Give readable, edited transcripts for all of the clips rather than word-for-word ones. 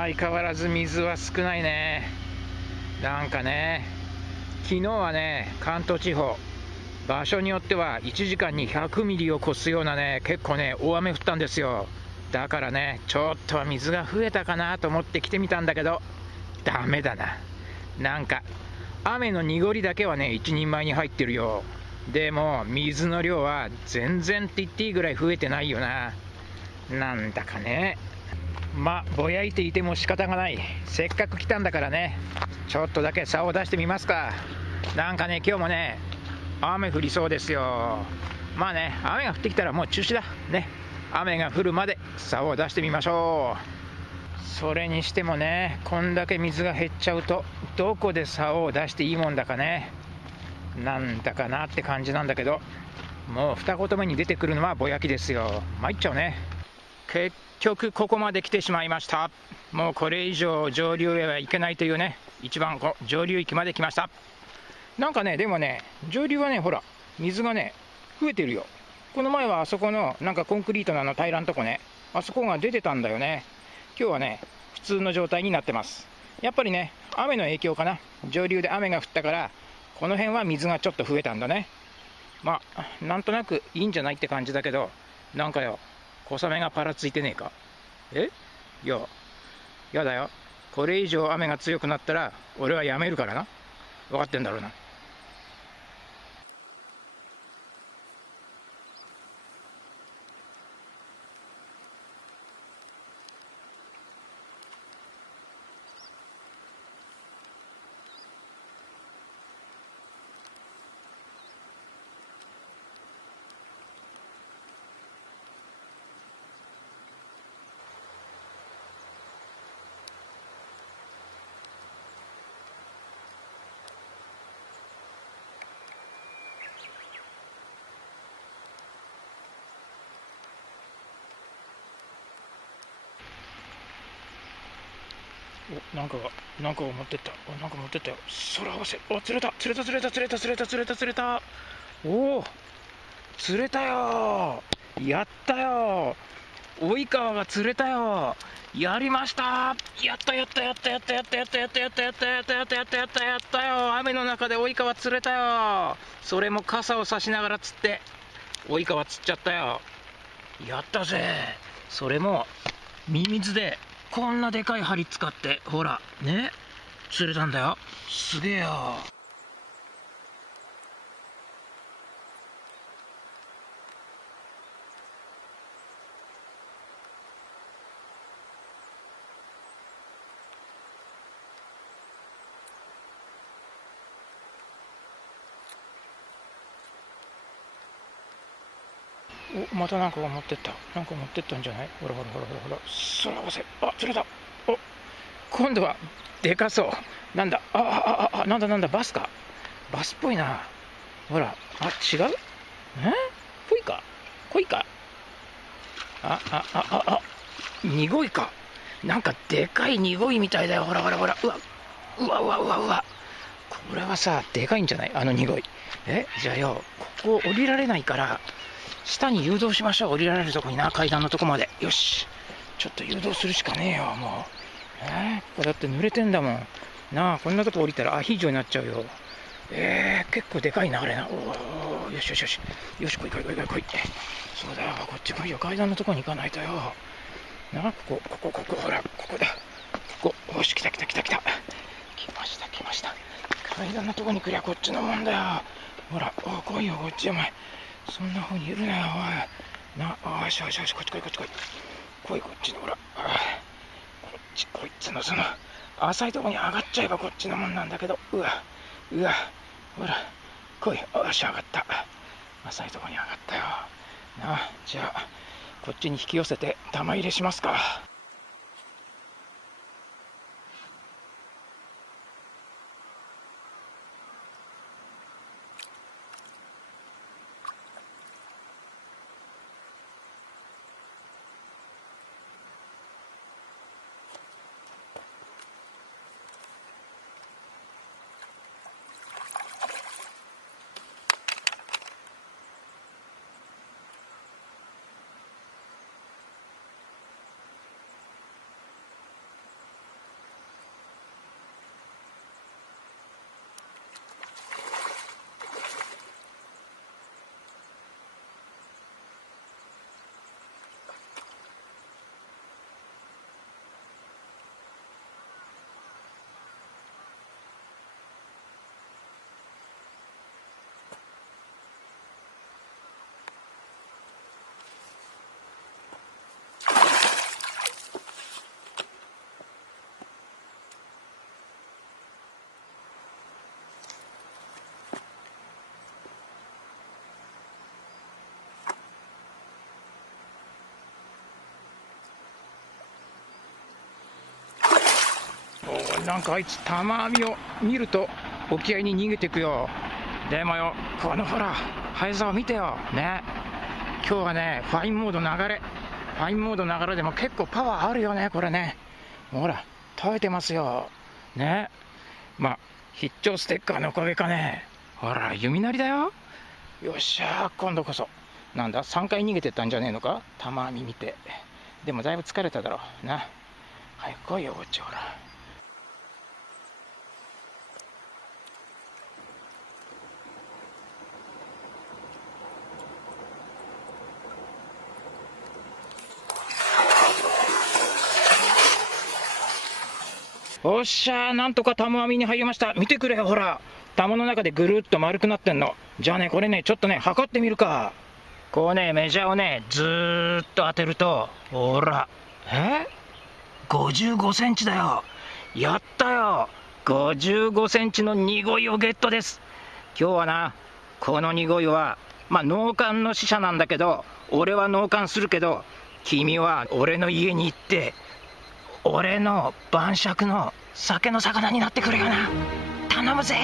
相変わらず水は少ないね。なんかね、昨日はね、関東地方、場所によっては1時間に100ミリを超すようなね、結構ね、大雨降ったんですよ。だからね、ちょっとは水が増えたかなと思って来てみたんだけど、ダメだな。なんか、雨の濁りだけはね、一人前に入ってるよ。でも、水の量は全然って言っていいぐらい増えてないよな。なんだかね。ぼやいていても仕方がない。せっかく来たんだからね、ちょっとだけ竿を出してみますか。なんかね、今日もね、雨降りそうですよ。雨が降ってきたらもう中止だね。雨が降るまで竿を出してみましょう。それにしてもね、こんだけ水が減っちゃうとどこで竿を出していいもんだかね。なんだかなって感じなんだけど、もう二言目に出てくるのはぼやきですよ。参っちゃうね。結局ここまで来てしまいました。もうこれ以上上流へはいけないというね、一番上流域まで来ました。なんかね、でもね、上流はね、ほら、水がね、増えてるよ。この前はあそこのなんかコンクリートの平らなとこね、あそこが出てたんだよね。今日はね、普通の状態になってます。やっぱりね、雨の影響かな。上流で雨が降ったから、この辺は水がちょっと増えたんだね。なんとなくいいんじゃないって感じだけど、なんかよ、小雨がパラついてねえか。いや、やだよ。これ以上雨が強くなったら、俺はやめるからな。分かってんだろうな。なんかを持ってった。なんか持ってったよ。空合わせ。釣れた。釣れた、釣れた、釣れた、釣れた、釣れた、釣れた。おお、釣れたよ。やったよ。及川が釣れたよ。やりました。やったやったやったやったやったやったやったやったやったやったやったやったやったやったよ。雨の中で及川釣れたよ。それも傘を差しながら釣って、及川釣っちゃったよ。やったぜ。それもミミズでこんなでかい針使って、ほらね、釣れたんだよ。すげえよ。またなんかが持ってった。なんか持ってったんじゃない。ほらほらほらほらほら。そら合わせ。釣れた。今度はでかそう。なんだ。なんだなんだ。バスか。バスっぽいな。ほら。違う。ぽいか。濃いか。濁いか。なんかでかい濁いみたいだよ。ほらほらほら。うわうわうわうわ。これはさ、でかいんじゃない、あの濁い。じゃあよ、ここ降りられないから、下に誘導しましょう。降りられるとこにな、階段のとこまで。よし。ちょっと誘導するしかねえよ、もう。ここだって濡れてんだもん。なあ、こんなとこ降りたらアヒージョになっちゃうよ。結構でかいな、あれな。よしよしよし。よし、来い来い来い来い来い。そうだよ、こっち来いよ。階段のとこに行かないとよ。なあ、ここ、ほら、ここだ。ここ、よし、来た来た来た来た。来ました来ました。階段のとこに来りゃこっちのもんだよ。ほら、来いよ、こっちお前。そんな風にいるなよ、おい。よしよしよし、こっち来いこっち来い。来い、こっちの、ほら。こいつのその、浅いとこに上がっちゃえばこっちのもんなんだけど、ほら。来い。よし、上がった。浅いとこに上がったよ。じゃあ、こっちに引き寄せて玉入れしますか。なんかあいつ玉網を見ると沖合に逃げてくよ。でもよ、このほらハエザを見てよね。今日はねファインモード流れでも結構パワーあるよねこれね。ほら耐えてますよね。まあ必聴ステッカーのおかげかね。ほら弓なりだよ。よっしゃ、今度こそ。なんだ3回逃げてったんじゃねえのか、玉網見て。でもだいぶ疲れただろうな。早く来いよこっちほら。おっしゃー、なんとか玉網に入りました。見てくれよほら、玉の中でぐるっと丸くなってんの。じゃあねこれねちょっとね測ってみるか。こうねメジャーをねずーっと当てると、ほら55センチだよ。やったよ、55センチのニゴイをゲットです。今日はなこのニゴイはまあ農館の使者なんだけど、俺は農館するけど君は俺の家に行って俺の晩酌の酒の魚になってくれよな。頼むぜ。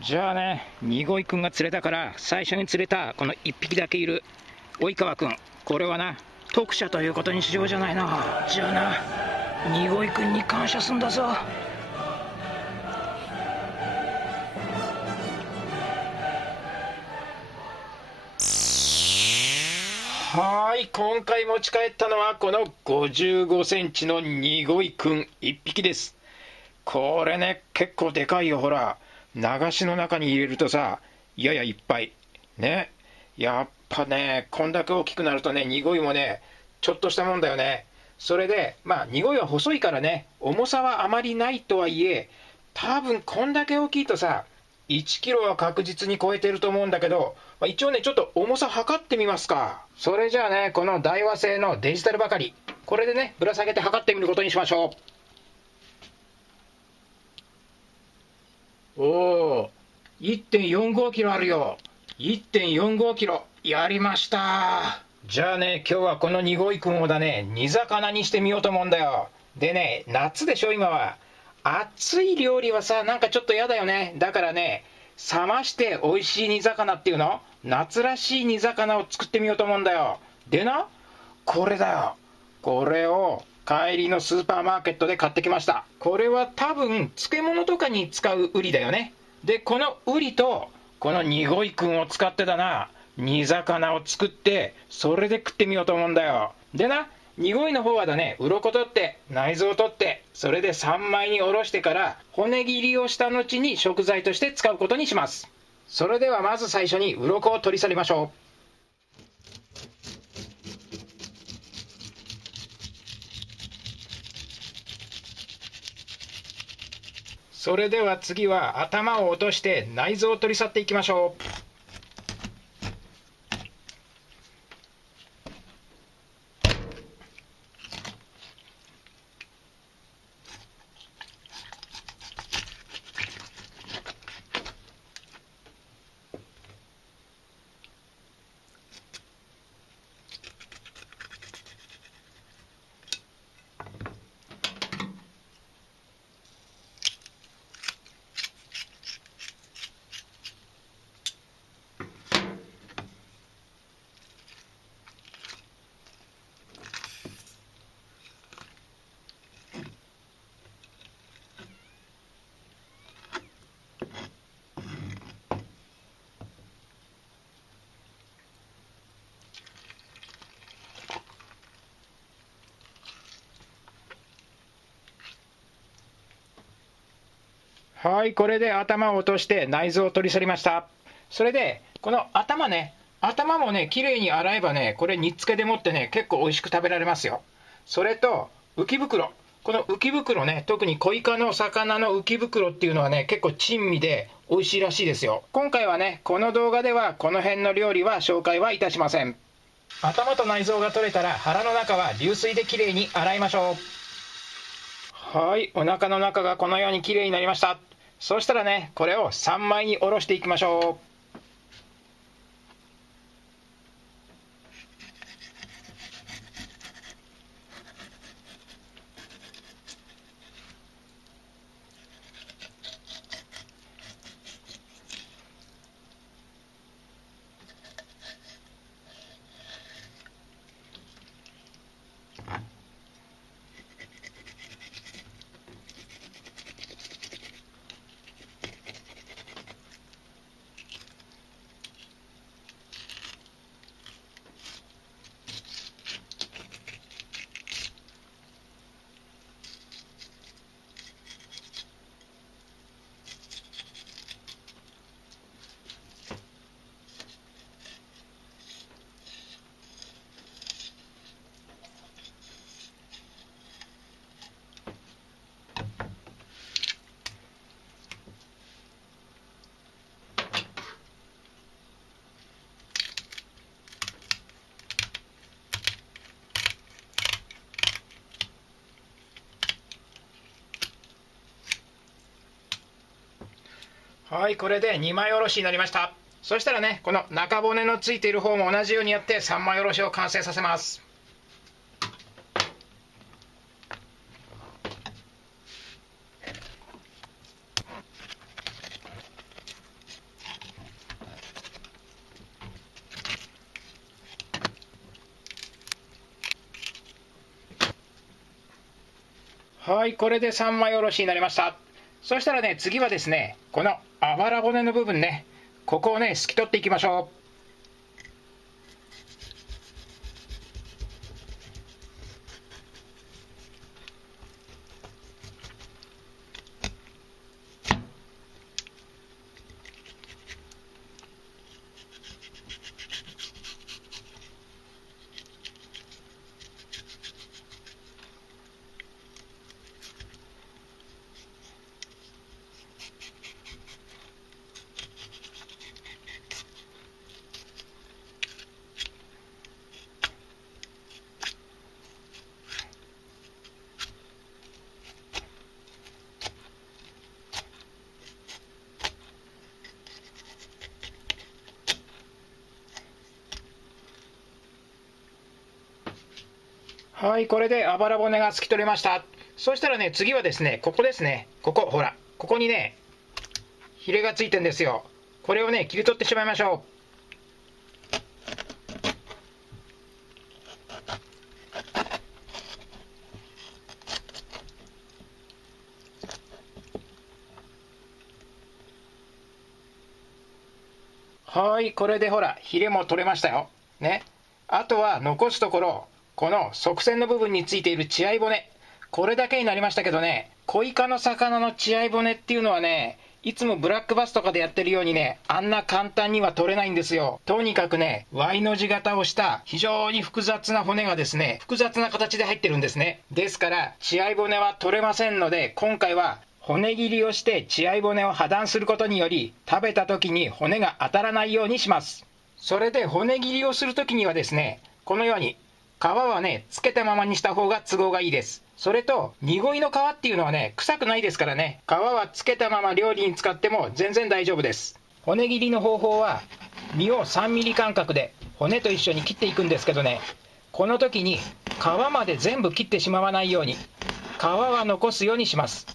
じゃあね、ニゴイくんが釣れたから最初に釣れたこの1匹だけいる及川くん、これはな特赦ということにしようじゃないな。じゃあな、ニゴイくんに感謝すんだぞ。はい、今回持ち帰ったのはこの55センチのニゴイくん1匹です。これね結構でかいよ。ほら流しの中に入れるとさややいっぱいね。やっぱねこんだけ大きくなるとねニゴイもねちょっとしたもんだよね。それでまあニゴイは細いからね重さはあまりないとはいえ、多分こんだけ大きいとさ1キロは確実に超えてると思うんだけど、一応ねちょっと重さ測ってみますか。それじゃあねこの大和製のデジタルばかり、これでねぶら下げて測ってみることにしましょう。おお、1.45 キロあるよ。1.45 キロやりました。じゃあね今日はこのニゴイくんをだね煮魚にしてみようと思うんだよ。でね夏でしょ今は。熱い料理はさなんかちょっと嫌だよね。だからね冷まして美味しい煮魚っていうの、夏らしい煮魚を作ってみようと思うんだよ。でなこれだよ。これを帰りのスーパーマーケットで買ってきました。これは多分漬物とかに使うウリだよね。でこのウリとこのニゴイくんを使ってだな煮魚を作ってそれで食ってみようと思うんだよ。でなニゴイの方はだね鱗取って内臓を取ってそれで三枚におろしてから骨切りをした後に食材として使うことにします。それではまず最初に鱗を取り去りましょう。それでは次は頭を落として内臓を取り去っていきましょう。はい、これで頭を落として内臓を取り去りました。それでこの頭ね、頭もねきれいに洗えばねこれ煮付けでもってね結構美味しく食べられますよ。それと浮き袋、この浮き袋ね、特に小イカの魚の浮き袋っていうのはね結構珍味で美味しいらしいですよ。今回はねこの動画ではこの辺の料理は紹介はいたしません。頭と内臓が取れたら腹の中は流水できれいに洗いましょう。はい、お腹の中がこのようにきれいになりました。そうしたらねこれを三枚におろしていきましょう。はい、これで2枚おろしになりました。そしたらね、この中骨のついている方も同じようにやって3枚おろしを完成させます。はい、これで3枚おろしになりました。そしたらね、次はですね、このあばら骨の部分ね、ここをね、透き取っていきましょう。はい、これであばら骨が透き取れました。そしたらね、次はですね、ここですね。ここ、ほら、ここにね、ヒレがついてんですよ。これをね、切り取ってしまいましょう。はい、これでほら、ヒレも取れましたよ。ね。あとは残すところ、この側線の部分についている血合い骨。これだけになりましたけどね、コイ科の魚の血合い骨っていうのはね、いつもブラックバスとかでやってるようにね、あんな簡単には取れないんですよ。とにかくね、Y の字型をした非常に複雑な骨がですね、複雑な形で入ってるんですね。ですから、血合い骨は取れませんので、今回は骨切りをして血合い骨を破断することにより、食べた時に骨が当たらないようにします。それで骨切りをする時にはですね、このように皮はね、つけたままにした方が都合がいいです。それと、濁いの皮っていうのはね、臭くないですからね、皮はつけたまま料理に使っても全然大丈夫です。骨切りの方法は、身を3ミリ間隔で骨と一緒に切っていくんですけどね、この時に皮まで全部切ってしまわないように、皮は残すようにします。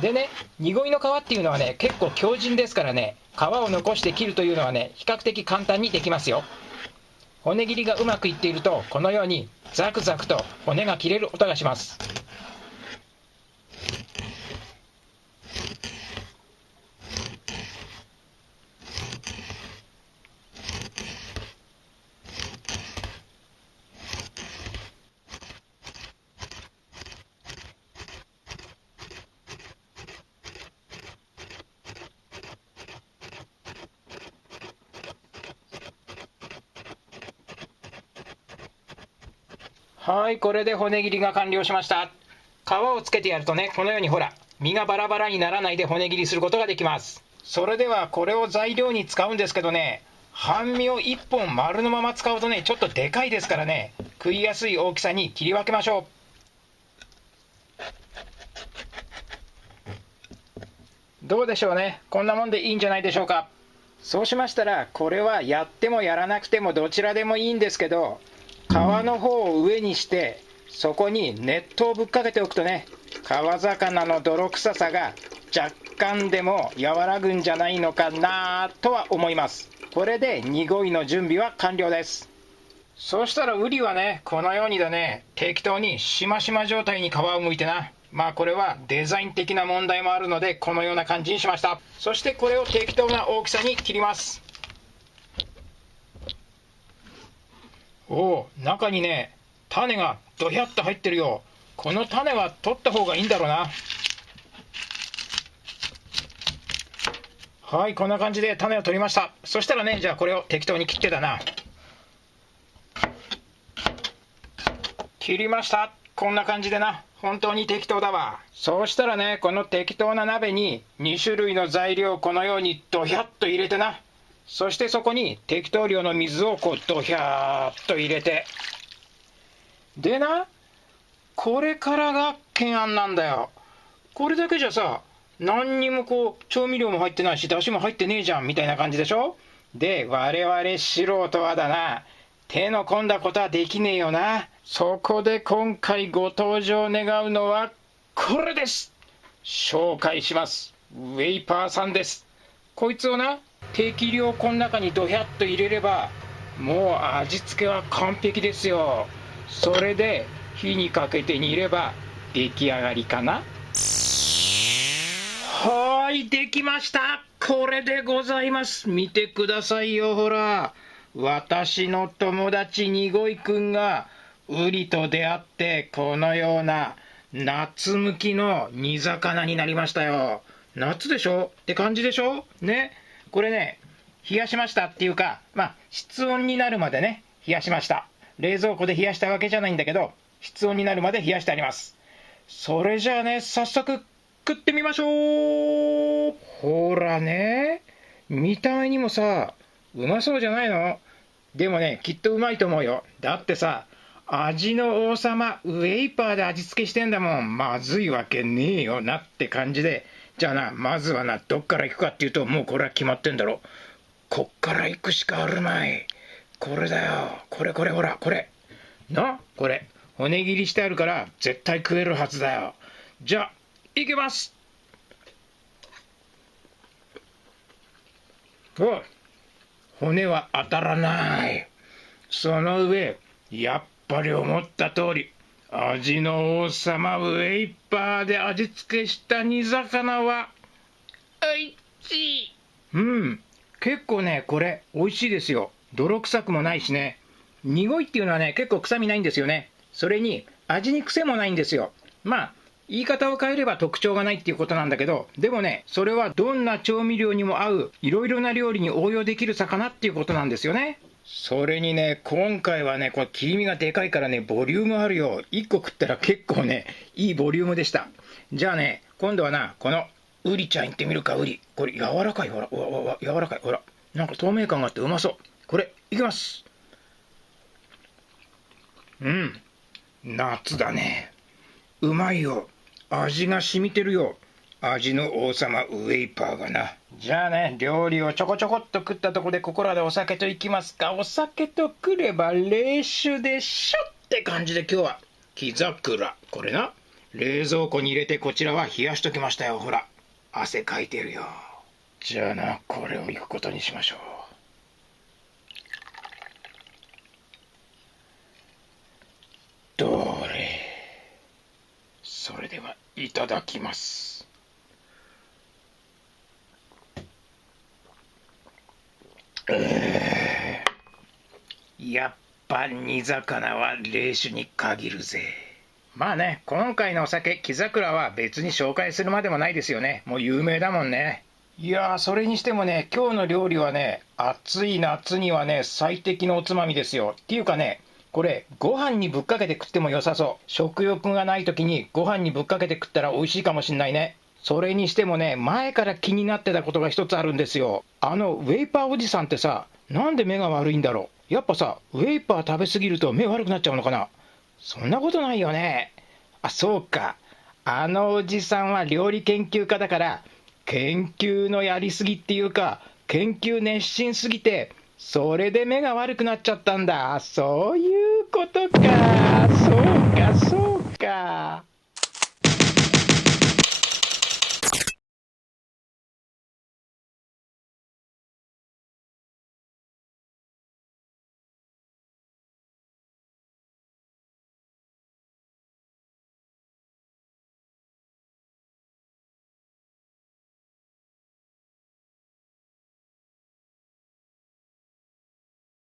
でね、濁いの皮っていうのはね、結構強靭ですからね、皮を残して切るというのはね、比較的簡単にできますよ。骨切りがうまくいっていると、このようにザクザクと骨が切れる音がします。はい、これで骨切りが完了しました。皮をつけてやるとね、このようにほら、身がバラバラにならないで骨切りすることができます。それではこれを材料に使うんですけどね、半身を1本丸のまま使うとね、ちょっとでかいですからね、食いやすい大きさに切り分けましょう。どうでしょうね、こんなもんでいいんじゃないでしょうか。そうしましたら、これはやってもやらなくてもどちらでもいいんですけど、皮の方を上にして、そこに熱湯をぶっかけておくとね、川魚の泥臭さが若干でも和らぐんじゃないのかなとは思います。これで濁いの準備は完了です。そうしたらウリはね、このようにだね、適当にしましま状態に皮を剥いてな。まあこれはデザイン的な問題もあるので、このような感じにしました。そしてこれを適当な大きさに切ります。おお、中にね、種がドヒャッと入ってるよ。この種は取った方がいいんだろうな。はい、こんな感じで種を取りました。そしたらね、じゃあこれを適当に切ってだな。切りました。こんな感じでな。本当に適当だわ。そうしたらね、この適当な鍋に2種類の材料をこのようにドヒャッと入れてな。そしてそこに適当量の水をこうドヒャーッと入れて。でな、これからが懸案なんだよ。これだけじゃさ、何にもこう調味料も入ってないし出汁も入ってねえじゃんみたいな感じでしょ。で我々素人はだな、手の込んだことはできねえよな。そこで今回ご登場願うのはこれです。紹介します。ウェイパーさんです。こいつをな、適量この中にドヒャッと入れればもう味付けは完璧ですよ。それで火にかけて煮れば出来上がりかな。はい、できました。これでございます。見てくださいよ、ほら。私の友達にごいくんがウリと出会ってこのような夏向きの煮魚になりましたよ。夏でしょって感じでしょね。これね、冷やしましたっていうか、室温になるまでね、冷やしました。冷蔵庫で冷やしたわけじゃないんだけど、室温になるまで冷やしてあります。それじゃあね、早速食ってみましょう。ほらね、見た目にもさ、うまそうじゃないの？でもね、きっとうまいと思うよ。だってさ、味の王様、ウェイパーで味付けしてんだもん。まずいわけねえよなって感じで。じゃあな、まずはな、どっから行くかっていうと、もうこれは決まってんだろ。こっから行くしかあるまい。これだよ。これ、ほら、これ。これ。骨切りしてあるから、絶対食えるはずだよ。じゃあ、行きます。おい、骨は当たらない。その上、やっぱり思った通り、味の王様ウェイパーで味付けした煮魚は、おいしい。うん、結構ね、これ、美味しいですよ。泥臭くもないしね。濁いっていうのはね、結構臭みないんですよね。それに、味に癖もないんですよ。言い方を変えれば特徴がないっていうことなんだけど、でもね、それはどんな調味料にも合う、いろいろな料理に応用できる魚っていうことなんですよね。それにね、今回はね、これ切り身がでかいからね、ボリュームあるよ。1個食ったら結構ね、いいボリュームでした。じゃあね、今度はな、このウリちゃんいってみるか、ウリ。これ柔らかい、ほら、柔らかい、ほら。なんか透明感があってうまそう。これ、いきます。うん、夏だね。うまいよ。味が染みてるよ。味の王様ウェイパーがな。じゃあね、料理をちょこちょこっと食ったとこでここらでお酒といきますか。お酒とくれば冷酒でしょって感じで今日は木桜。これな。冷蔵庫に入れてこちらは冷やしときましたよ。ほら。汗かいてるよ。じゃあな、これをいくことにしましょう。どれ。それではいただきます。やっぱ煮魚は冷酒に限るぜ。今回のお酒、木桜は別に紹介するまでもないですよね。もう有名だもんね。いやー、それにしてもね、今日の料理はね、暑い夏にはね、最適のおつまみですよ。っていうかね、これ、ご飯にぶっかけて食っても良さそう。食欲がない時にご飯にぶっかけて食ったら美味しいかもしんないね。それにしてもね、前から気になってたことが一つあるんですよ。ウェイパーおじさんってさ、なんで目が悪いんだろう。やっぱさ、ウェイパー食べ過ぎると目悪くなっちゃうのかな。そんなことないよね。あ、そうか。あのおじさんは料理研究家だから、研究のやりすぎっていうか、研究熱心すぎて、それで目が悪くなっちゃったんだ。そういうことか。そうか。